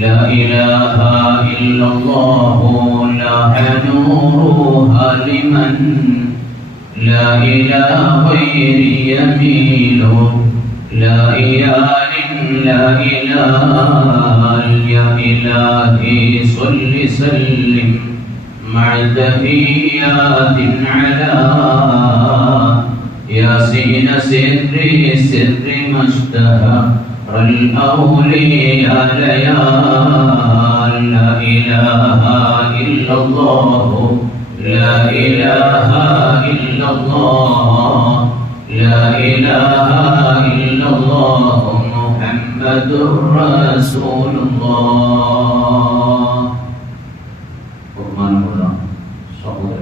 لا إله إلا الله لاح نورها لمن؟ لا إلى غير يميل لا إله لا إله يا إلهي صل سلم مع تحيات على ياسين سر سر ما اشتهى والأولياء ليال لا إله إلا الله لا إله إلا الله لا إله إلا الله محمد رسول الله قرآن الله صلى الله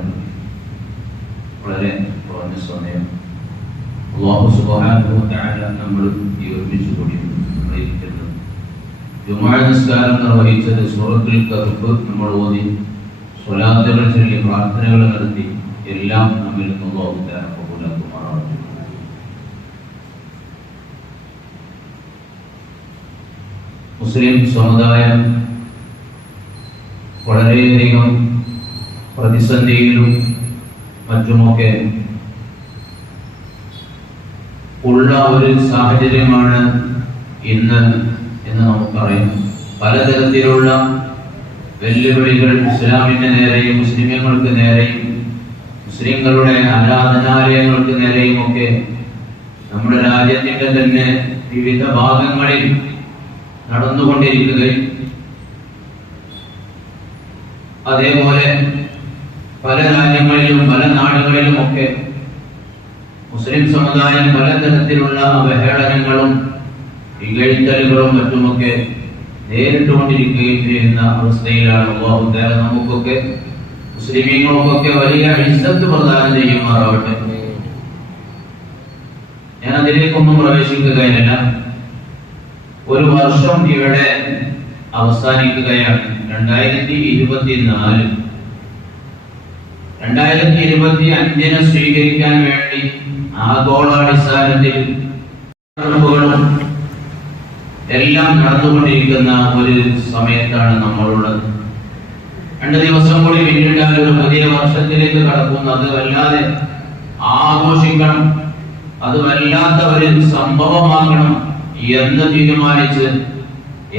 عليه الله سبحانه وتعالى أمر يرمي سبحانه ജുമാ നിസ്കാരം നിർവഹിച്ചത് സൂറത്തുൽ കറുപ്പ് നമ്മൾ ഓതി സ്വലാത്തുകൾ ചൊല്ലി പ്രാർത്ഥനകൾ നടത്തി എല്ലാം നമ്മിൽ നിന്ന് തആല കബൂലാക്കുമാറാവട്ടെ. മുസ്ലിം സമുദായം വളരെയധികം പ്രതിസന്ധിയിലും മറ്റുമൊക്കെ ഉള്ള ഒരു സാഹചര്യമാണ് ഇന്ന് എന്ന് നമുക്കറിയാം പലതരത്തിലുള്ള വെല്ലുവിളികൾ ഇസ്ലാമിന്റെ നേരെയും മുസ്ലിമുകൾക്ക് നേരെയും മുസ്ലിങ്ങളുടെ ആരാധനാലയങ്ങൾക്ക് നേരെയും ഒക്കെ നമ്മുടെ രാജ്യത്തിന്റെ തന്നെ വിവിധ ഭാഗങ്ങളിൽ നടന്നുകൊണ്ടിരിക്കുകയും അതേപോലെ പല രാജ്യങ്ങളിലും പല നാടുകളിലും ഒക്കെ മുസ്ലിം സമുദായം പലതരത്തിലുള്ള അവഹേളനങ്ങളും ഇകഴ്ത്തലുകളും മറ്റുമൊക്കെ നേരിട്ടുകൊണ്ടിരിക്കുകയും ചെയ്യുന്ന അവസ്ഥയിലാണ് അള്ളാഹു തആല നമുക്കൊക്കെ മുസ്ലിമീങ്ങൾക്കൊക്കെ വലിയ ഇസ്സത്ത് പ്രദാനം ചെയ്യുമാറാവട്ടെ. ഞാൻ അതിലേക്കൊന്നും പ്രവേശിക്കുകയില്ല. ഒരു വർഷം ഇവിടെ അവസാനിക്കുകയാണ്. രണ്ടായിരത്തി ഇരുപത്തിനാല് രണ്ടായിരത്തി ഇരുപത്തി അഞ്ചിന് സ്വീകരിക്കാൻ വേണ്ടി ആഗോളാടിസ്ഥാനത്തിൽ എല്ലാം നടന്നുകൊണ്ടിരിക്കുന്ന ഒരു സമയത്താണ് നമ്മളുള്ളത് രണ്ട് ദിവസം കൂടി പിന്നിട്ടാൽ ഒരു പുതിയ വർഷത്തിലേക്ക് കടക്കുന്നത് വല്ലാതെ ആഘോഷിക്കണം. അത് വല്ലാത്ത ഒരു സംഭവമാക്കണം എന്ന് തീരുമാനിച്ച്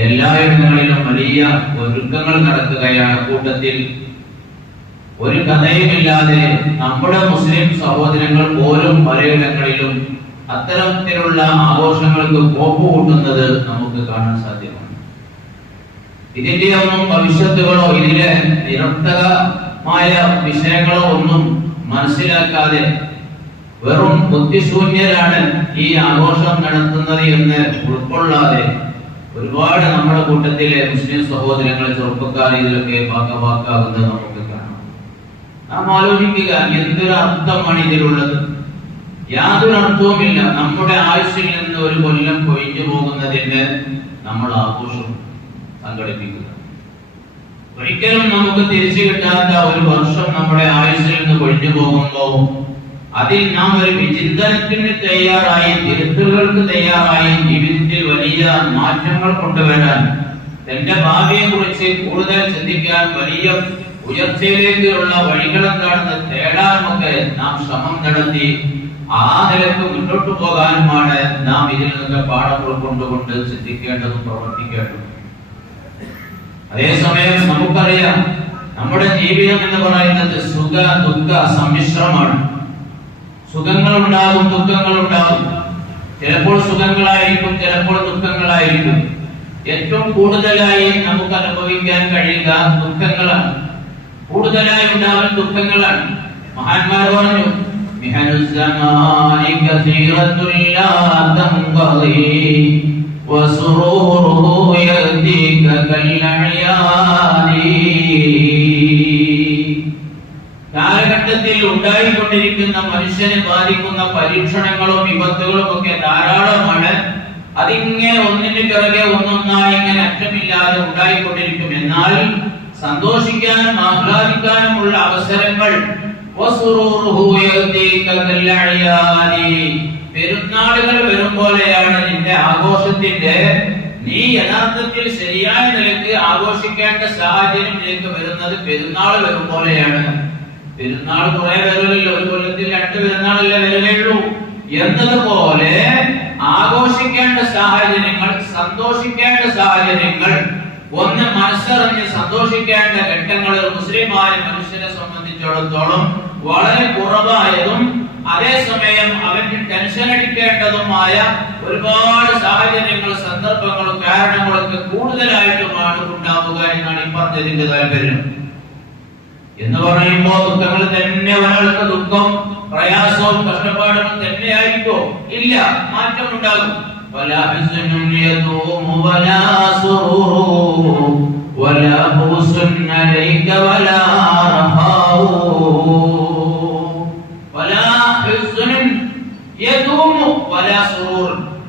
എല്ലായിടങ്ങളിലും വലിയ ഒരുക്കങ്ങൾ നടക്കുകയാണ് കൂട്ടത്തിൽ. ഒരു കഥയുമില്ലാതെ നമ്മുടെ മുസ്ലിം സഹോദരങ്ങൾ പോലും പലയിടങ്ങളിലും അത്തരത്തിലുള്ള ആഘോഷങ്ങൾക്ക് കോപ്പ് കൂട്ടുന്നത് നമുക്ക് കാണാൻ സാധ്യമാണ്. ഇതിന്റെ ഒന്നും ഭവിഷ്യത്തുകളോ ഇതിലെ നിരർത്ഥകമായ വിഷയങ്ങളോ ഒന്നും മനസ്സിലാക്കാതെ വെറും ബുദ്ധിശൂന്യരാണ് ഈ ആഘോഷം നടത്തുന്നത് എന്ന് ഉൾക്കൊള്ളാതെ ഒരുപാട് നമ്മുടെ കൂട്ടത്തിലെ മുസ്ലിം സഹോദരങ്ങളെ ചെറുപ്പക്കാർ ഇതിലൊക്കെ വാക്കവാക്കാകുന്നത് നമുക്ക് കാണാം. നാം ആലോചിക്കുക എന്തൊരു അർത്ഥമാണ് ഇതിലുള്ളത്? യാതൊരു അർത്ഥവുമില്ല നമ്മുടെ ആയുസ്സിൽ നിന്ന് ഒരു കൊല്ലം കൊഴിഞ്ഞു പോകുന്നതിന് നമ്മൾ ആഘോഷം സംഘടിപ്പിക്കുക ഒരിക്കലും നമുക്ക് തിരിച്ചു കിട്ടാത്ത ഒരു വർഷം നമ്മുടെ ആയുസ്സിൽ നിന്ന് കൊഴിഞ്ഞു പോകുമ്പോൾ അതിൽ നാം ഒരു വിചിന്തനത്തിന് തയ്യാറായി തിരുത്തലുകൾക്ക് തയ്യാറായി ജീവിതത്തിൽ വലിയ മാറ്റങ്ങൾ കൊണ്ടുവരാൻ തന്റെ ഭാവിയെ കുറിച്ച് കൂടുതൽ ചിന്തിക്കാൻ വലിയ ഉയർച്ചയിലേക്കുള്ള വഴികൾ എന്താണെന്ന് തേടാനുമൊക്കെ നാം ശ്രമം നടത്തി ആ നിലയ്ക്ക് മുന്നോട്ട് പോകാനുമാണ് നാം ഇതിൽ നിന്നൊക്കെ പാഠം ഉൾക്കൊണ്ടുകൊണ്ട് ചിന്തിക്കേണ്ടതും പ്രവർത്തിക്കേണ്ടതും. അതേസമയം നമുക്കറിയാം നമ്മുടെ ജീവിതം എന്ന് പറയുന്നത് സുഖ ദുഃഖ സമ്മിശ്രമാണ്. സുഖങ്ങൾ ഉണ്ടാകും ദുഃഖങ്ങൾ ഉണ്ടാകും ചിലപ്പോൾ സുഖങ്ങളായിരിക്കും ചിലപ്പോൾ ദുഃഖങ്ങളായിരിക്കും. ഏറ്റവും കൂടുതലായി നമുക്ക് അനുഭവിക്കാൻ കഴിയുക ദുഃഖങ്ങളാണ്. കൂടുതലായി ഉണ്ടാകുന്ന ദുഃഖങ്ങളാണ്. മഹാന്മാർ പറഞ്ഞു مهن الزمان كثيرة لا تنقضي وسروره يأتيك كالأعيان കാലഘട്ടത്തിൽ ഉണ്ടായിക്കൊണ്ടിരിക്കുന്ന മനുഷ്യനെ ബാധിക്കുന്ന പരീക്ഷണങ്ങളും വിപത്തുകളും ഒക്കെ ധാരാളമാണ് അതിങ്ങനെ ഒന്നിന് പിറകെ ഒന്നൊന്നായി ഇങ്ങനെ അറ്റമില്ലാതെ ഉണ്ടായിക്കൊണ്ടിരിക്കും എന്നാൽ സന്തോഷിക്കാനും ആഹ്ലാദിക്കാനുമുള്ള അവസരങ്ങൾ വസുറൂറുഹു യഅതീക കൽഅയാനി. പെരുന്നാളുകൾ വരും പോലെയാണ് നിന്റെ ആഘോഷത്തിന്റെ. നീ യഥാർത്ഥത്തിൽ ശരിയായ നിലയ്ക്ക് ആഘോഷിക്കേണ്ട സാഹചര്യം നിനക്ക് വരുന്നത് പെരുന്നാൾ വരും പോലെയാണ് പെരുന്നാൾ കുറെ വരില്ലല്ലോ ഒരു കൊല്ലത്തിൽ രണ്ട് പെരുന്നാളല്ലേ വരികയുള്ളൂ എന്നതുപോലെ ആഘോഷിക്കേണ്ട സാഹചര്യങ്ങൾ സന്തോഷിക്കേണ്ട സാഹചര്യങ്ങൾ ഒന്ന് മനസ്സറിഞ്ഞ് സന്തോഷിക്കേണ്ട ഘട്ടങ്ങൾ ഒരു മുസ്ലിമായ മനുഷ്യനെ സംബന്ധിച്ചിടത്തോളം വളരെ കുറവായതും അതേസമയം അവന് ടെൻഷൻ അടിക്കേണ്ടതുമായ ഒരുപാട് സാഹചര്യങ്ങൾ സന്ദർഭങ്ങളും കാരണങ്ങളൊക്കെ കൂടുതലായിട്ടുമാണ് ഉണ്ടാവുക എന്നാണ് ഈ പറഞ്ഞതിന്റെ താല്പര്യം എന്ന് പറയുമ്പോൾ ദുഃഖങ്ങൾ തന്നെ ഒരാൾക്ക് ദുഃഖം പ്രയാസവും കഷ്ടപ്പാടും തന്നെയായിരിക്കോ ഇല്ല മാറ്റമുണ്ടാകും ولا حزن يدوم ولا سرور ولا بؤس عليك ولا رخاء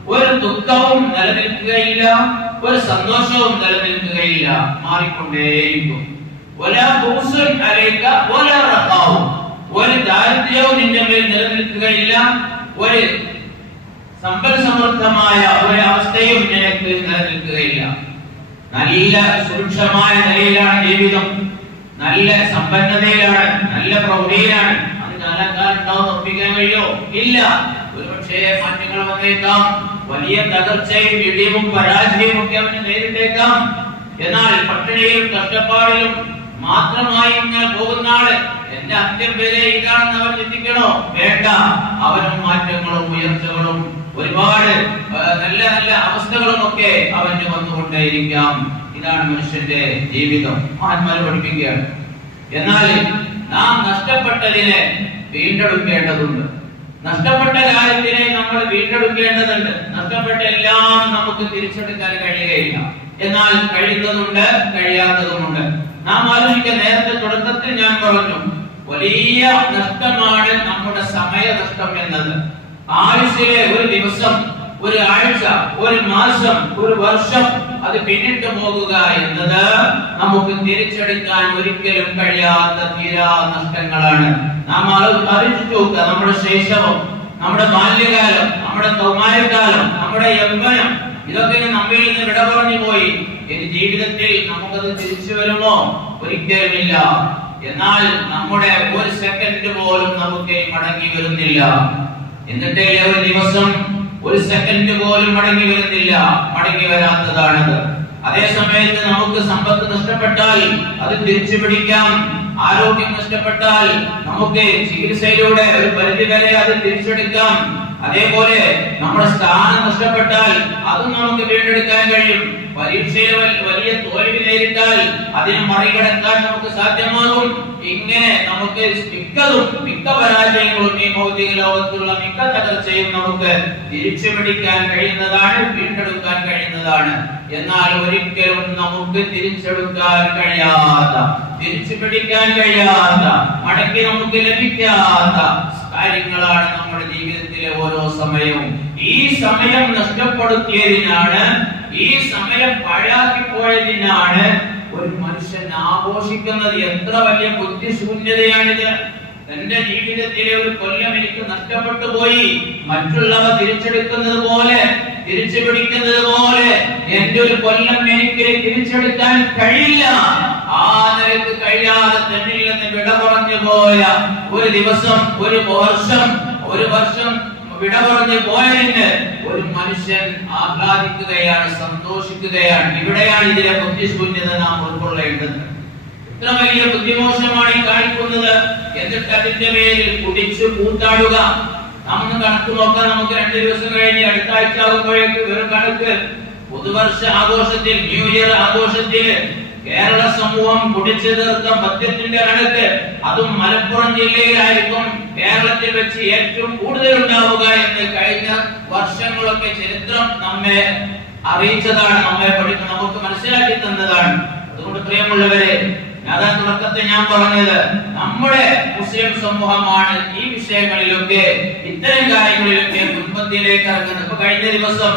ഒരു ദുഃഖവും നിലനിൽക്കുകയില്ല ഒരു സന്തോഷവും നിലനിൽക്കുകയില്ല. മാറിക്കൊണ്ടേയിരിക്കും. ഒരു ദാരിദ്ര്യവും നിന്റെ മേൽ നിലനിൽക്കുകയില്ല. ഒരു സമ്പൽ സമൃദ്ധമായ ഒരു അവസ്ഥയും നിനക്ക് നിലനിൽക്കുകയില്ല. നല്ല സുരക്ഷമായ നിലയിലാണ് ജീവിതം. നല്ല സമ്പന്നതയിലാണ് നല്ല പ്രൗഢിയിലാണ്. അത് കാലക്കാലുണ്ടാവും ഉറപ്പിക്കാൻ കഴിയോ? ഇല്ല. ഒരുപക്ഷേ മാറ്റങ്ങൾ വന്നേക്കാം വലിയ തകർച്ചയും ഇടിവും പരാജയവും ഒക്കെ അവന് നേരിട്ടേക്കാം. എന്നാൽ പട്ടിണിയിലും കഷ്ടപ്പാടിലും മാത്രമായി ഞാൻ പോകുന്ന ആൾ എന്റെ അന്ത്യം വരെ ഇതാണെന്ന് അവൻ ചിന്തിക്കണോ? വേണ്ട. അവനും മാറ്റങ്ങളും ഉയർച്ചകളും ഒരുപാട് നല്ല നല്ല അവസ്ഥകളും ഒക്കെ അവന് വന്നുകൊണ്ടേയിരിക്കാം. ഇതാണ് മനുഷ്യന്റെ ജീവിതം. മഹാന്മാര് പഠിപ്പിക്കുകയാണ്. എന്നാൽ നാം നഷ്ടപ്പെട്ടതിനെ വീണ്ടെടുക്കേണ്ടതുണ്ട്. നഷ്ടപ്പെട്ട കാര്യത്തിനെ നമ്മൾ വീണ്ടെടുക്കേണ്ടതുണ്ട്. നഷ്ടപ്പെട്ട എല്ലാം നമുക്ക് തിരിച്ചെടുക്കാൻ കഴിയുകയില്ല. എന്നാൽ കഴിയുന്നതുണ്ട് കഴിയാത്തതുമുണ്ട്. നാം ആലോചിക്കുക നേരത്തെ തുടക്കത്തിൽ ഞാൻ പറഞ്ഞു വലിയ നഷ്ടമാണ് നമ്മുടെ സമയ നഷ്ടം എന്നത്. ആഴ്ചയിലെ ഒരു ദിവസം ഒരു ആഴ്ച ഒരു മാസം ഒരു വർഷം അത് പിന്നിട്ട് പോകുക എന്നത് നമുക്ക് തിരിച്ചെടുക്കാൻ ഒരിക്കലും കഴിയാത്ത തീരാ നഷ്ടങ്ങളാണ്. നാം ആലോ- ആലോചിച്ചു നോക്കുക നമ്മുടെ ശൈശവം നമ്മുടെ ബാല്യകാലം നമ്മുടെ കൗമാരകാലം നമ്മുടെ യൗവനം ഇതൊക്കെ നമ്മിൽ നിന്ന് വിട പറഞ്ഞു പോയി. ഇനി ജീവിതത്തിൽ നമുക്കത് തിരിച്ചു വരുമോ? ഒരിക്കലുമില്ല. എന്നാൽ നമ്മുടെ ഒരു സെക്കൻഡ് പോലും നമുക്ക് മടങ്ങി വരുന്നില്ല. എന്നിട്ടേ ഒരു ദിവസം ഒരു സെക്കൻഡ് പോലും മടങ്ങി വരുന്നില്ല. മടങ്ങി വരാത്തതാണത്. അതേ സമയത്ത് നമുക്ക് സമ്പത്ത് നഷ്ടപ്പെട്ടാൽ അത് തിരിച്ചു പിടിക്കാം ആരോഗ്യം നഷ്ടപ്പെട്ടാൽ നമുക്ക് ചികിത്സയിലൂടെ ഒരു പരിധി വരെ അത് തിരിച്ചെടുക്കാം. അതേപോലെ നമ്മുടെ സ്ഥാനം നഷ്ടപ്പെട്ടാൽ അതും നമുക്ക് വീണ്ടെടുക്കാൻ കഴിയും. പരീക്ഷയിൽ വലിയ തോൽവി നേരിട്ടാൽ അതിനെ മറികടക്കാൻ നമുക്ക് സാധ്യമാകും. ഇങ്ങനെ നമുക്ക് മിക്കതും മിക്ക പരാജയങ്ങളും ഈ ഭൗതിക ലോകത്തുള്ള മിക്ക തകർച്ചയും നമുക്ക് തിരിച്ചു പിടിക്കാൻ കഴിയുന്നതാണ് വീണ്ടെടുക്കാൻ കഴിയുന്നതാണ്. എന്നാൽ ഒരിക്കലും നമുക്ക് തിരിച്ചെടുക്കാൻ കഴിയാത്ത തിരിച്ചു പിടിക്കാൻ കഴിയാത്ത മടക്കി നമുക്ക് ലഭിക്കാത്ത കാര്യങ്ങളാണ് നമ്മുടെ ജീവിതത്തിലെ ഓരോ സമയവും. ഈ സമയം നഷ്ടപ്പെടുത്തിയതിനാണ് ഈ സമയം പാഴാക്കി പോയതിനാണ് ഒരു മനുഷ്യൻ ആഘോഷിക്കുന്നത്. എത്ര വലിയ ബുദ്ധിശൂന്യതയാണിത്. തന്റെ ജീവിതത്തിലെ ഒരു കൊല്ലം എനിക്ക് നഷ്ടപ്പെട്ടു പോയി. മറ്റുള്ളവ തിരിച്ചെടുക്കുന്നത് പോലെ തിരിച്ചു പിടിക്കുന്നത് പോലെ എന്റെ ഒരു കൊല്ലം എനിക്ക് തിരിച്ചെടുക്കാൻ കഴിയില്ല. ആ നിലയ്ക്ക് കഴിയാതെ തന്നിൽ നിന്ന് വിട പറഞ്ഞു പോയ ഒരു ദിവസം ഒരു വർഷം ഒരു വർഷം വിട പറഞ്ഞു പോയതിന് ഒരു മനുഷ്യൻ ആഹ്ലാദിക്കുകയാണ് സന്തോഷിക്കുകയാണ്. ഇവിടെയാണ് ഇതിലെ ബുദ്ധിശൂന്യത നാം ഉൾക്കൊള്ളേണ്ടത്. ഇത്ര വലിയ ബുദ്ധിമോശമാണ് കാണിക്കുന്നത്. എന്നിട്ട് അതിന്റെ പേരിൽ കുടിച്ചു കൂത്താടുക. നമ്മൾ കണക്ക് നോക്കാൻ നമുക്ക് രണ്ട് ദിവസം കഴിഞ്ഞ് അടുത്ത ആഴ്ച ആകുമ്പോഴേക്ക് വെറും കണക്ക്. പുതുവർഷ ആഘോഷത്തിൽ ന്യൂ ഇയർ ആഘോഷത്തിൽ കേരള സമൂഹം പൊടിച്ചു തീർത്ത മദ്യത്തിന്റെ കണക്ക് അതും മലപ്പുറം ജില്ലയിലായിരിക്കും കേരളത്തിൽ വെച്ച് ഏറ്റവും കൂടുതൽ ഉണ്ടാവുക എന്ന് കഴിഞ്ഞ വർഷങ്ങളൊക്കെ ചരിത്രം നമ്മെ അറിയിച്ചതാണ് നമ്മെ പഠിക്കും നമുക്ക് മനസ്സിലാക്കി തന്നതാണ്. അതുകൊണ്ട് പ്രിയമുള്ളവരെ അതാ തുടക്കത്തെ ഞാൻ പറഞ്ഞത് നമ്മുടെ മുസ്ലിം സമൂഹമാണ് ഈ വിഷയങ്ങളിലൊക്കെ ഇത്തരം കാര്യങ്ങളിലൊക്കെ മുൻപന്തിയിലേക്ക് ഇറങ്ങുന്നത്. ഇപ്പൊ കഴിഞ്ഞ ദിവസം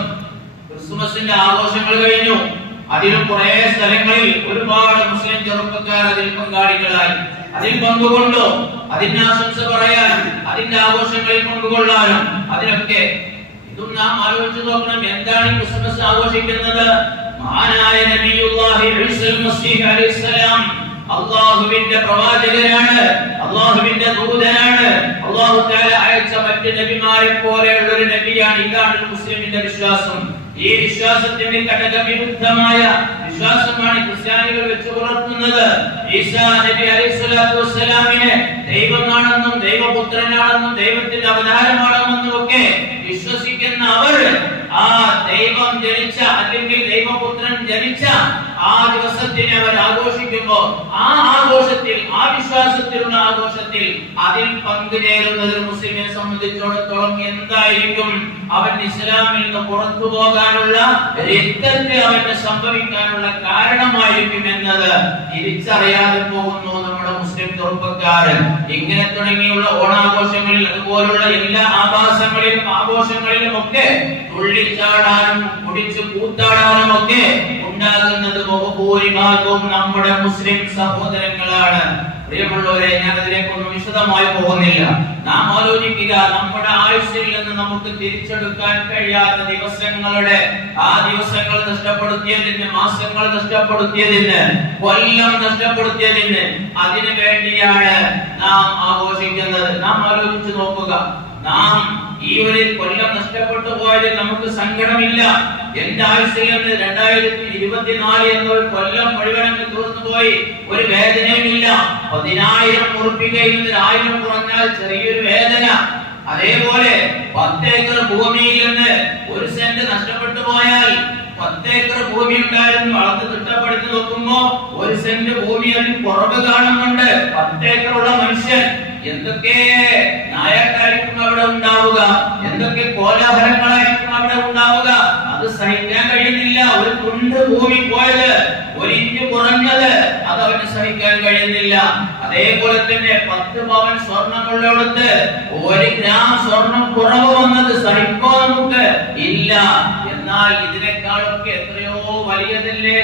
ക്രിസ്മസിന്റെ ആഘോഷങ്ങൾ കഴിഞ്ഞു. അതിലും കുറെ സ്ഥലങ്ങളിൽ ഒരുപാട് മുസ്ലിം ചെറുപ്പക്കാർ അതിൽ പങ്കാളികളായി. അതിൽ പങ്കുകൊണ്ടു? അതിന്റെ ആശംസ പറയാനും അതിന്റെ ആഘോഷങ്ങളിൽ പങ്കുകൊള്ളാനും അതിനൊക്കെ ഇതും നാം ആലോചിച്ചു നോക്കണം എന്താണ് ക്രിസ്മസ് ആഘോഷിക്കുന്നത്? മഹാനായ ഈസൽ മസീഹ് അലൈഹിസ്സലാം അള്ളാഹുവിന്റെ പ്രവാചകനാണ് അള്ളാഹുവിന്റെ ദൂതനാണ്. അള്ളാഹു അയച്ച മറ്റ് നബിമാരെ പോലെയുള്ള ഒരു നബിയാണ് ഇതാണ് മുസ്ലിമിന്റെ വിശ്വാസം. ഈ വിശ്വാസത്തിന് ഘടകവിരുദ്ധമായ വിശ്വാസമാണ് ക്രിസ്ത്യാനികൾ വെച്ച് പുലർത്തുന്നത് ഈസാ നബി ദൈവമാണെന്നും ദൈവപുത്രനാണെന്നും ദൈവത്തിന്റെ അവതാരമാണെന്നും ഒക്കെ വിശ്വസിക്കുന്ന അവർ ആ ദൈവം ജനിച്ച അല്ലെങ്കിൽ ദൈവപുത്രൻ ജനിച്ച ആ ദിവസത്തിനെ അവർ ആഘോഷിക്കുമ്പോൾ ആ ആഘോഷത്തിൽ ആ വിശ്വാസത്തിലുള്ള ആഘോഷത്തിൽ അതിൽ പങ്കുചേരുന്നത് മുസ്ലിമിനെ സംബന്ധിച്ചിടത്തോളം എന്തായിരിക്കും? അവൻ ഇസ്ലാമിൽ നിന്ന് പുറത്തു പോകാനുള്ള രക്തത്തെ അവന് സംഭവിക്കാനുള്ള കാരണമായിരിക്കും എന്നത് തിരിച്ചറിയാതെ പോകുന്നു ചെറുപ്പക്കാരൻ ഇങ്ങനെ തുടങ്ങിയുള്ള ഓണാഘോഷങ്ങളിൽ അതുപോലുള്ള എല്ലാ ആഭാസങ്ങളിലും ആഘോഷങ്ങളിലും ഒക്കെ തുള്ളിച്ചാടാനും കുടിച്ച് കൂത്താടാനും ഒക്കെ ഉണ്ടാകുന്നത് ബഹുഭൂരിഭാഗവും നമ്മുടെ മുസ്ലിം സഹോദരങ്ങളാണ്. പ്രിയമുള്ളവരെ ഞാൻ അതിലേക്കൊന്നും വിശദമായി പോകുന്നില്ല. നാം ആലോചിക്കുക നമ്മുടെ ആയുസ്സിൽ നിന്ന് നമുക്ക് തിരിച്ചെടുക്കാൻ കഴിയാത്ത ദിവസങ്ങളുടെ ആ ദിവസങ്ങൾ നഷ്ടപ്പെടുത്തിയതിന് മാസങ്ങൾ നഷ്ടപ്പെടുത്തിയതിന് കൊല്ലം നഷ്ടപ്പെടുത്തിയതിന് അതിനു വേണ്ടിയാണ് നാം ആഘോഷിക്കുന്നത്. നാം ആലോചിച്ചു നോക്കുക. നാം ഈ ഒരു കൊല്ലം നഷ്ടപ്പെട്ടു പോയാലും നമുക്ക് സങ്കടമില്ല. എന്റെ ആയുസ്സിൽ രണ്ടായിരത്തി ഇരുപത്തിനാല് എന്നൊരു കൊല്ലം മുഴുവനും തീർന്നു പോയി. ഒരു വേദനയുമില്ല. പതിനായിരം ഉറപ്പിക്കയിൽ നിന്ന് ആയിരം കുറഞ്ഞാൽ ചെറിയൊരു വേദന. അതേപോലെ പത്തേക്കർ ഭൂമിയിൽ നിന്ന് ഒരു സെന്റ് നഷ്ടപ്പെട്ടു പോയാൽ പത്തേക്കർ ഭൂമി ഉണ്ടായിരുന്നു. അളന്ന് തിട്ടപ്പെടുത്തി നോക്കുമ്പോ ഒരു സെന്റ് ഭൂമി അതിൽ കുറവ് കാണുന്നുണ്ട്. പത്തേക്കറുള്ള മനുഷ്യൻ എന്തൊക്കെ നായക്കായിരിക്കും അവിടെ ഉണ്ടാവുക? എന്തൊക്കെ കോലാഹലങ്ങളായിരിക്കും അവിടെ ഉണ്ടാവുക? അത് സഹിക്കാൻ കഴിയുന്നില്ല. ഒരു തുണ്ട് ഭൂമി പോയത് ഒരു ഇഞ്ച് കുറഞ്ഞത് അത് അവന് സഹിക്കാൻ കഴിയുന്നില്ല. അതേപോലെ തന്നെ പത്ത് പവൻ സ്വർണമുള്ളടത്ത് ഒരു ഗ്രാം സ്വർണം കുറവ് വന്നത് സഹിക്കോ നമുക്ക്? ഇല്ല. എന്നാൽ ഇതിനേക്കാളൊക്കെ എത്രയോ വലിയതല്ലേ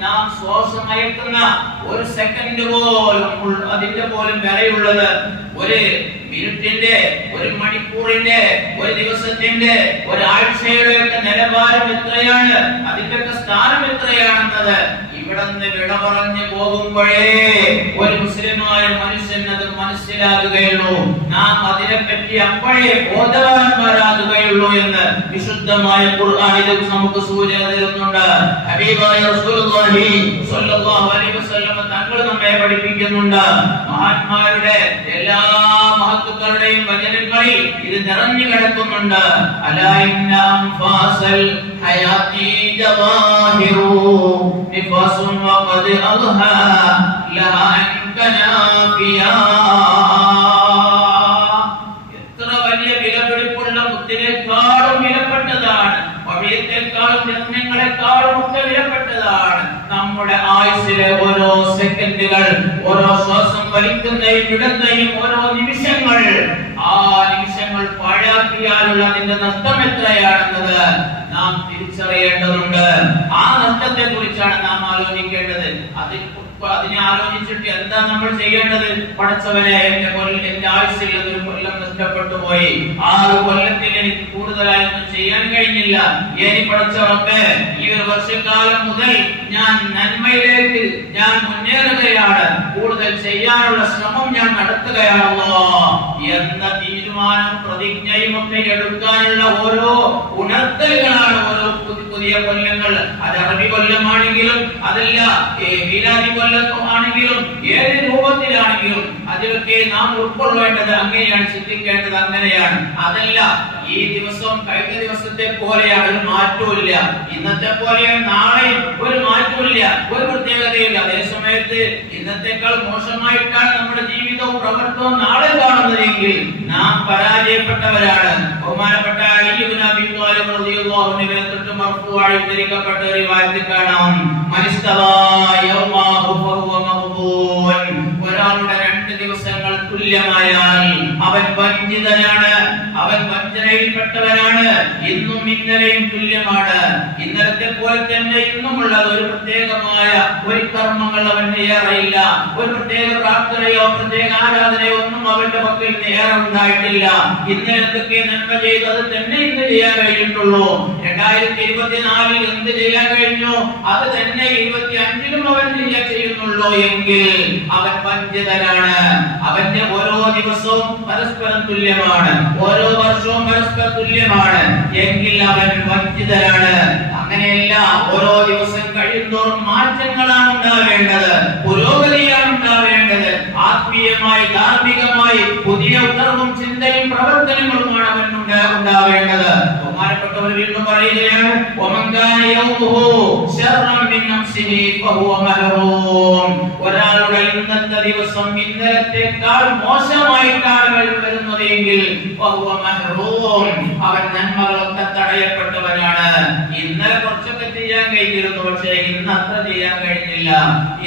നാം ശ്വാസം അയക്കുന്ന ഒരു സെക്കൻഡ് പോലും അതിന്റെ പോലും വിലയുള്ളത് ഒരു മിനിറ്റിന്റെ ഒരു മണിക്കൂറിന്റെ ഒരു ദിവസത്തിന്റെ ഒരാഴ്ചയുടെ ഒക്കെ നിലവാരം എത്രയാണ്? അതിന്റെ ഒക്കെ സ്ഥാനം എത്രയാണെന്നത്? ഇവിടെ നിന്ന് വിട പറഞ്ഞു പോകുമ്പോഴേ ഒരു മുസ്ലിമായ മനുഷ്യൻ അത് മനസ്സിലാകുകയുള്ളൂ. നാം അതിനെപ്പറ്റി അപ്പോഴേ ബോധവാന്മാരാകുകയുള്ളൂ എന്ന് വിശുദ്ധമായ ഖുർആനിൽ നമുക്ക് സൂചന തരുന്നുണ്ട് ഹബീബായ റസൂലുള്ളാഹി സ്വല്ലല്ലാഹു അലൈഹി വസല്ലം തങ്ങൾ നമ്മെ പഠിപ്പിക്കുന്നുണ്ട്. മഹാന്മാരുടെ എല്ലാ മഹത്തുക്കളുടെയും വചനങ്ങളിൽ ഇത് നിറഞ്ഞു കിടക്കുന്നുണ്ട്. അലാ ഇന്ന അൻഫാസൽ ഹയാത്തി ജവാഹിറു നിഫാസുൻ വഖദ് അൽഹാ ലഹാ എത്ര വലിയ വിലപിടിപ്പുള്ള മുത്തിനേക്കാളും വിലപ്പെട്ടതാണ് പഴയത്തെക്കാളും രത്നങ്ങളെക്കാളും ഒക്കെ വിലപ്പെട്ടതാണ് നമ്മുടെ ആയുസ്സിലെ ഓരോ സെക്കൻഡുകൾ ഓരോ ശ്വാസം വലിക്കുന്നയും വിടുന്നയും ഓരോ നിമിഷങ്ങൾ ആ നിമിഷങ്ങൾ പാഴാക്കിയാലുള്ള അതിന്റെ നഷ്ടം എത്രയാണെന്നത് നാം തിരിച്ചറിയേണ്ടതുണ്ട്. ആ നഷ്ടത്തെ കുറിച്ചാണ് നാം ആലോചിക്കേണ്ടത്. അതിൽ അതിനെ ആലോചിച്ചിട്ട് എന്താ നമ്മൾ ചെയ്യേണ്ടത്? പഠിച്ചവനെ എന്റെ കൊല്ലം എന്റെ ആയുസ്സിൽ ഒരു കൊല്ലം നഷ്ടപ്പെട്ടു പോയി. ആ ഒരു കൊല്ലത്തിൽ എനിക്ക് കൂടുതലായി ഒന്നും ചെയ്യാൻ കഴിഞ്ഞില്ല. ഇനി പഠിച്ചവർക്ക് ഈ ഒരു വർഷക്കാലം മുതൽ ഞാൻ നന്മയിലേക്ക് ഞാൻ മുന്നേറുകയാണ്. കൂടുതൽ ചെയ്യാനുള്ള ശ്രമം ഞാൻ നടത്തുകയാണല്ലോ എന്ന തീരുമാനം പ്രതിജ്ഞയും ഒക്കെ എടുക്കാനുള്ള ഓരോ ഉണർത്തലുകളാണ് ഓരോ പുതിയ കൊല്ലങ്ങൾ. അത് അറബി കൊല്ലമാണെങ്കിലും അതല്ല മീലാദി കൊല്ലമാണെങ്കിലും ഏത് രൂപത്തിലാണെങ്കിലും അതിലൊക്കെ നാം ഉൾക്കൊള്ളേണ്ടത് അങ്ങനെയാണ് ചിന്തിക്കേണ്ടത് അങ്ങനെയാണ്. അതല്ല ഈ ദിവസവും കഴിഞ്ഞ ദിവസത്തെ പോലെയാണ് ഒരു ഇല്ല ഇന്നത്തെ പോലെയാണ് നാളെയും ഒരു മാറ്റമില്ല ഒരു പ്രത്യേകതയില്ല അതേ സമയത്ത് ഇന്നത്തെക്കാൾ മോശമായിട്ടാണ് നമ്മുടെ ജീവിതവും പ്രവർത്തനവും നാളെ കാണുന്നതെങ്കിൽ നാം പരാജയപ്പെട്ടവരാണ്. ബഹുമാനപ്പെട്ട ഒരാളുടെ രണ്ട് ദിവസങ്ങൾ തുല്യമായാൽ അവൻ വഞ്ചിതനാണ്. അവൻ വഞ്ചനയിൽപ്പെട്ടവനാണ്. ഇന്നും ഇന്നലെയും തുല്യമാണ്. ഇന്നലത്തെ പോലെ തന്നെ ഇന്നുമുള്ളത് ഒരു പ്രത്യേകമായ ഒരു കർമ്മങ്ങൾ അവൻ ഏറെയില്ല. ഒരു പ്രത്യേക പ്രാർത്ഥനയോ പ്രത്യേക ആരാധനയോ ഒന്നും അവന്റെ പക്കൽ ഏറെ ഉണ്ടായിട്ടില്ല. ഇന്നലത്തൊക്കെ നന്മ ചെയ്തു അത് തന്നെ ഇന്ന് ചെയ്യാൻ കഴിഞ്ഞിട്ടുള്ളൂ. രണ്ടായിരത്തി ഇരുപത്തിനാലിൽ എന്ത് ചെയ്യാൻ കഴിഞ്ഞു? അത് തന്നെ ഇരുപത്തി അഞ്ചിലും അവൻ ചെയ്യാൻ ചെയ്യുന്നുള്ളൂ എങ്കിൽ അവൻ വഞ്ചിതനാണ്. അവന്റെ ഓരോ ദിവസവും പരസ്പരം തുല്യമാണ്. ഓരോ വർഷവും പരസ്പര തുല്യമാണ് എങ്കിൽ അവൻ വഞ്ചിതരാണ് അങ്ങനെയല്ല ഓരോ ദിവസം കഴിയുന്തോറും മാറ്റങ്ങളാണ് ഉണ്ടാവേണ്ടത്. പുരോഗതിയാണ് ഉണ്ടാവേണ്ടത്. ആത്മീയമായി ധാർമ്മികമായി പുതിയ ഉണർവും ചിന്തയും പ്രവർത്തനങ്ങളുമാണ് അവൻ ഉണ്ടാ- ഉണ്ടാവേണ്ടത്. ബഹുമാനപ്പെട്ടവർ വീണ്ടും പറയുകയാണ്. ഒരാളുടെ ഇന്നത്തെ ദിവസം ഇന്നലത്തെക്കാൾ മോശമായിട്ടാണ് വരുന്നത് എങ്കിൽ ഫഹുവ മഹ്റൂം. അവൻ തടയപ്പെട്ടവനാണ് ഇന്നലെ കുറച്ചൊക്കെ ചെയ്യാൻ കഴിഞ്ഞിരുന്നു പക്ഷേ ഇന്ന് അത്ര ചെയ്യാൻ കഴിഞ്ഞില്ല.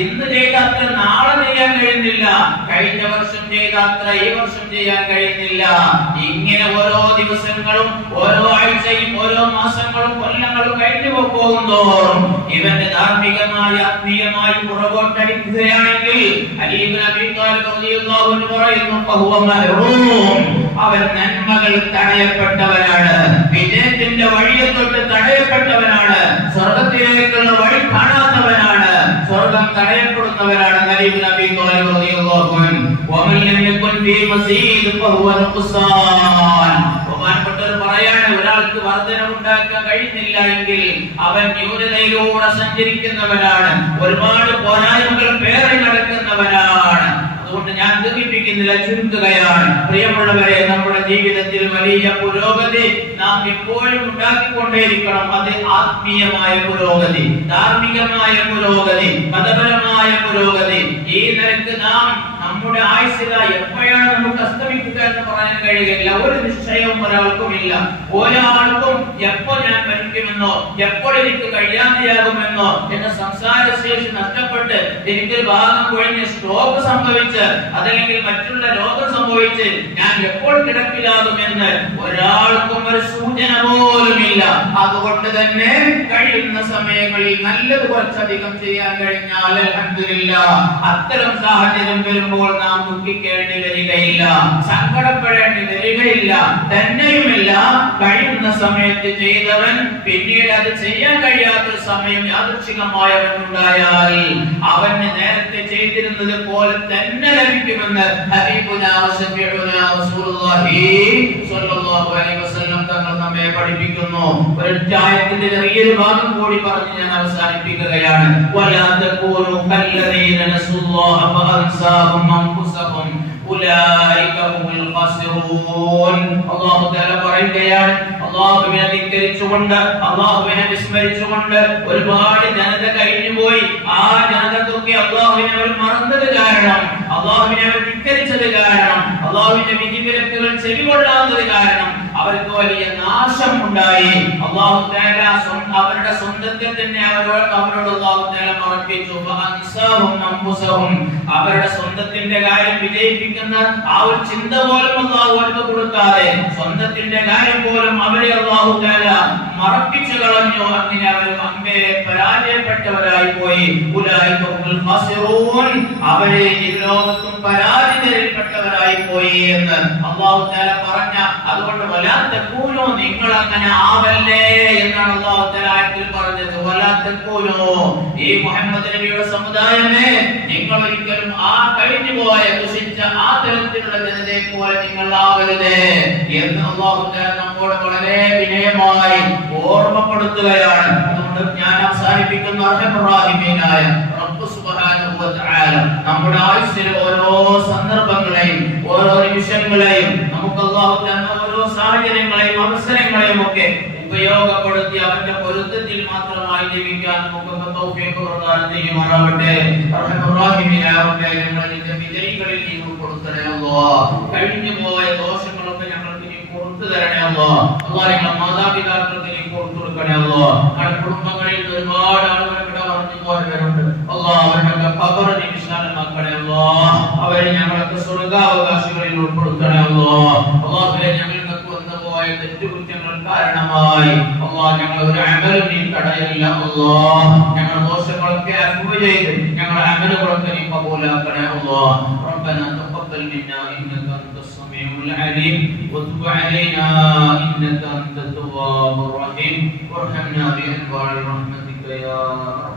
ഇന്ന് ചെയ്ത അത്ര നാളെ ചെയ്യാൻ കഴിഞ്ഞില്ല. കഴിഞ്ഞ വർഷം ചെയ്ത അത്ര ഈ വർഷം ചെയ്യാൻ കഴിഞ്ഞില്ല. ഇങ്ങനെ ഓരോ ദിവസങ്ങളും ഓരോ ആഴ്ചയും ഓരോ മാസങ്ങളും കൊല്ലങ്ങളും കഴിഞ്ഞു പോകുന്തോറും ഇവന്റെ ധാർമ്മികമായി ആത്മീയമായി പുറകോട്ടടിക്കുകയാണെങ്കിൽ അലി ഇബ്നു അബീ ത്വാലിബ് റളിയല്ലാഹു അൻഹു പറയുന്നു അവൻ നന്മകൾ തടയപ്പെട്ടവരാണ് വിജയത്തിന്റെ വഴിയെ തൊട്ട് തടയപ്പെട്ടവരാണ് സ്വർഗത്തിലേക്കുള്ള വഴി കാണാത്തവരാണ് സ്വർഗം തടയപ്പെടുന്നവരാണ് നബി നബി റളിയല്ലാഹു വമൻ ലം യകുൻ മസീദ് ഫഹുവ നുഖ്സാൻ. പറയാണ് ഒരാൾക്ക് വർധന ഉണ്ടാക്കാൻ കഴിയുന്നില്ല എങ്കിൽ അവൻ ന്യൂനതയിലൂടെ സഞ്ചരിക്കുന്നവനാണ്. ഒരുപാട് പോരായ്മകൾ പേറി നടക്കുന്നവനാണ്. അതുകൊണ്ട് ഞാൻ ദീപിപ്പിക്കുന്നില്ല ചുരുക്കുകയാണ്. പ്രിയമുള്ളവരെ നമ്മുടെ ജീവിതത്തിൽ വലിയ പുരോഗതി നാം എപ്പോഴും ഉണ്ടാക്കിക്കൊണ്ടേയിരിക്കണം. അത് ആത്മീയമായ പുരോഗതി ധാർമ്മികമായ പുരോഗതി മതപരമായ പുരോഗതി. ഈ നിരക്ക് നാം നമ്മുടെ ആയുസില എപ്പോഴാണ് നമുക്ക് അസ്തമിക്കുക എന്ന് പറയാൻ കഴിയുകയില്ല. ഒരു നിശ്ചയവും ഒരാൾക്കും ഇല്ല. ഒരാൾക്കും എപ്പോ ഞാൻ മരിക്കുമെന്നോ എപ്പോൾ എനിക്ക് കഴിയാതെയാകുമെന്നോ സംസാര ശേഷി നഷ്ടപ്പെട്ട് എനിക്കൊരു ഭാഗം കുഴഞ്ഞ് സ്ട്രോക്ക് സംഭവിച്ച് അതല്ലെങ്കിൽ മറ്റുള്ള രോഗം സംഭവിച്ച് ഞാൻ എപ്പോൾ കിടപ്പിലാകുമെന്ന് ഒരാൾക്കും ഒരു സൂചന പോലുമില്ല. അതുകൊണ്ട് തന്നെ കഴിയുന്ന സമയങ്ങളിൽ നല്ലത് കുറച്ചധികം ചെയ്യാൻ കഴിഞ്ഞാൽ അത്തരം സാഹചര്യം വരുമ്പോൾ നാം ദുഃഖിക്കേണ്ടി വരികയില്ല സങ്കടപ്പെടേണ്ടി വരികയില്ല തന്നെയുമില്ല കഴിയുന്ന സമയത്ത് ചെയ്തവൻ പിന്നീട് അത് ചെയ്യാൻ കഴിയാത്ത സമയം യാദൃച്ഛികമായവൻ ഉണ്ടായാൽ അവന് നേരത്തെ ചെയ്തിരുന്നത് പോലെ തന്നെ ലഭിക്കുമെന്ന് ഹരിപുനാവശ്യം റസൂലുള്ളാഹി തങ്ങൾ നമ്മെ പഠിപ്പിക്കുന്നു? ഒരു അധ്യായത്തിന്റെ ചെറിയൊരു ഭാഗം കൂടി പറഞ്ഞ് ഞാൻ അവസാനിപ്പിക്കുകയാണ്. വിസ്മരിച്ചുകൊണ്ട് ഒരുപാട് ജനത കഴിഞ്ഞുപോയി. ആ ജനതക്കൊക്കെ അള്ളാഹുവിനെ അവർ മറന്നത് കാരണം അല്ലാഹുവിനെ അവർ ധിക്കരിച്ചത് കാരണം അള്ളാഹുവിന്റെ വിധിവിലക്കുകൾ ചെവികൊള്ളാത്തത് കാരണം അവർക്ക് വലിയ നാശം ഉണ്ടായി തആല അവരുടെ സ്വന്തത്തിൽ തന്നെ അവരോട് അവരോട് തആല മറപ്പിച്ചു അവരുടെ സ്വന്തത്തിന്റെ കാര്യം വിജയിപ്പിക്കുന്ന ആ ഒരു ചിന്ത പോലും അല്ലാഹു അവർക്ക് കൊടുക്കാതെ സ്വന്തത്തിന്റെ കാര്യം പോലും അവരെ തആല മറപ്പിച്ചു കളഞ്ഞു. അങ്ങനെ അവർ അമ്പേ പരാജയപ്പെട്ടവരായി പോയി. അവരെ ലോകത്തും പരാജിതരിൽപ്പെട്ടവരായി പോയി എന്ന് അള്ളാഹു തആല പറഞ്ഞ. അതുകൊണ്ട് വലാ കൂലോ നിങ്ങൾ അങ്ങനെ ആവല്ലേ എന്നാണ് അള്ളാഹു തആല ആയത്തിൽ പറഞ്ഞത്. വലാ കൂലോ. ഈ മുഹമ്മദ് നബിയുടെ സമുദായമേ നിങ്ങൾ ഒരിക്കലും ആ കഴിഞ്ഞു പോയ ദുഷിച്ച ആ തരത്തിലുള്ള ജനതയെ പോലെ നിങ്ങൾ ആവരുതേ എന്ന് അള്ളാഹു തആല നമ്മോട് വളരെ വിനയമായി ഓർമ്മപ്പെടുത്തുകയാണ്. അതുകൊണ്ട് ഞാൻ അവസാനിപ്പിക്കുന്ന. അർഹമുറാഹിമീനായ റബ്ബ് സുബ്ഹാനഹു വ തആല നമ്മുടെ ആയുസ്സിലെ ഓരോ സന്ദർഭങ്ങളെയും ഓരോ നിമിഷങ്ങളെയും നമുക്ക് തന്ന ഓരോ സാഹചര്യങ്ങളെയും അവസരങ്ങളെയും ഒക്കെ ഉപയോഗപ്പെടുത്തി അവന്റെ പൊരുത്തത്തിൽ മാത്രമായി ജീവിക്കാൻ നമുക്ക് തൗഫീഖ് പ്രദാനം ചെയ്യുമാറാവട്ടെ. റഹ്മാനിയാവട്ടെ ഞങ്ങൾ നിന്റെ വിജയികളിൽ നീ ഉൾപ്പെടുത്തണേ അല്ലാഹ് കഴിഞ്ഞു പോയ ദോഷങ്ങളൊക്കെ ഞങ്ങൾക്ക് നീ പുറത്തു തരണേ അല്ലാഹ് അല്ലാഹ് നീ പുറത്തു കൊടുക്കണേ അല്ലാഹ് ഞങ്ങളുടെ കുടുംബങ്ങളിൽ നിന്ന് ഒരുപാട് ആളുകൾ ഇവിടെ പറഞ്ഞു പോയവരുണ്ട് അല്ലാഹ് അവരുടെ ഖബർ നീ വിശാലമാക്കണേ അല്ലാഹ് അവരെ ഞങ്ങൾക്ക് സ്വർഗാവകാശികളിൽ ഉൾപ്പെടുത്തണേ അല്ലാഹ് അല്ലാഹുവേ ഞങ്ങൾക്ക് വന്നു പോയ തെറ്റുകുറ്റങ്ങൾ കാരണമായി അല്ലാഹ് അല്ലാ ഞങ്ങൾ ഒരു അമലും നീ തടയല്ല അല്ലാ ഞങ്ങൾ ദോഷങ്ങളൊക്കെ അഫു ചെയ്ത് ഞങ്ങൾ അമലുകളൊക്കെ നീ കബൂലാക്കണേ അല്ലാ ربنا تقبل منا انك انت السميع العليم وتب علينا انك انت التواب الرحيم وارحمنا بانوار رحمتك يا ارحم